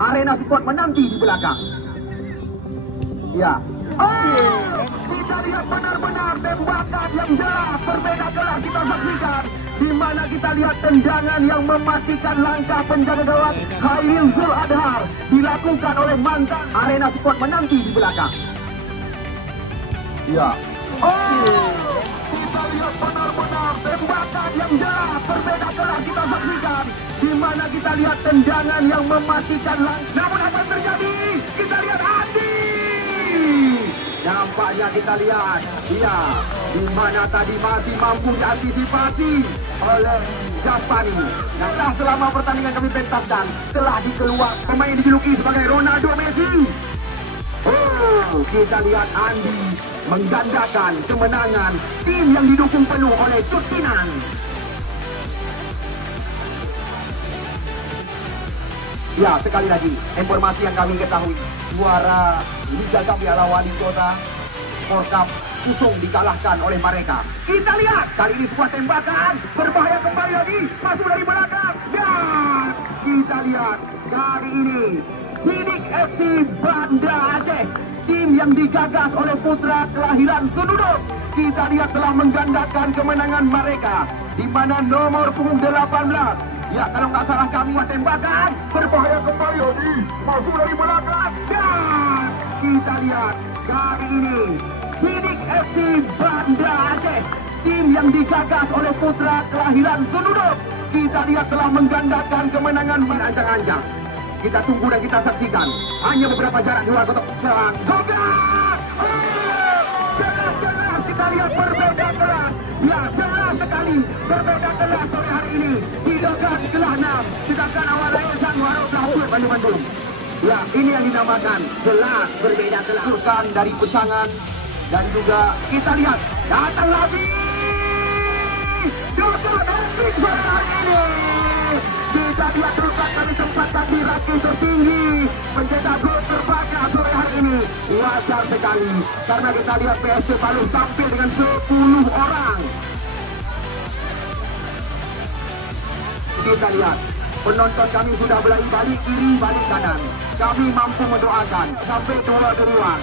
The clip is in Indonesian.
Arena Sport menanti di belakang. Ya. Kita lihat benar-benar tembakan yang jelas berbeda kelas kita saksikan, di mana kita lihat tendangan yang mematikan langkah penjaga gawang Khairil Zuladhar dilakukan oleh mantan. Arena Sport menanti di belakang. Ya. Kita lihat benar-benar tembakan yang jelas berbeda kelas kita saksikan, di mana kita lihat tendangan yang mematikan langkah. Namun apa yang terjadi? Kita lihat Andi. Nampaknya kita lihat, ya, di mana tadi masih mampu diantisipasi oleh Japani. Nah, selama pertandingan kami pentaskan telah dikeluar pemain yang dijuluki sebagai Ronaldo Messi. Kita lihat Andi menggandakan kemenangan tim yang didukung penuh oleh Cutinan. Ya, sekali lagi informasi yang kami ketahui, juara Liga Piala Wali Kota World Cup Kusung dikalahkan oleh mereka. Kita lihat kali ini sebuah tembakan berbahaya kembali lagi, masuk dari belakang, dan kita lihat kali ini Sidik FC Banda Aceh, tim yang digagas oleh putra kelahiran Sududuk, kita lihat telah menggandakan kemenangan mereka, di mana nomor punggung 18. Ya, kalau nggak salah kami tembakan berbahaya kembali lagi, masuk dari belakang, dan kita lihat kali ini Sidik FC Banda Aceh, tim yang digagas oleh putra kelahiran Sududuk, kita lihat telah menggandakan kemenangan merancang-ancang. Kita tunggu dan kita saksikan. Hanya beberapa jarak di luar kotak. Serang. Jelas kita lihat berbeda kelas. Ya, jelas sekali berbeda kelas sore hari ini. Tidakkan kelas 6. Sedangkan awal lain sang warung lahir Bandung. Ya, ini yang dinamakan jelas berbeda kelas. Surkan dari pesangan. Dan juga kita lihat datang lagi. Juga epic sore hari ini. Kita lihat Rukan kami tempatkan di ranking tertinggi, mencetak gol terbanyak sore hari ini. Wajar sekali, karena kita lihat PSC Palu tampil dengan 10 orang. Kita lihat penonton kami sudah mulai balik kiri, balik kanan. Kami mampu mendoakan sampai 2 geruang.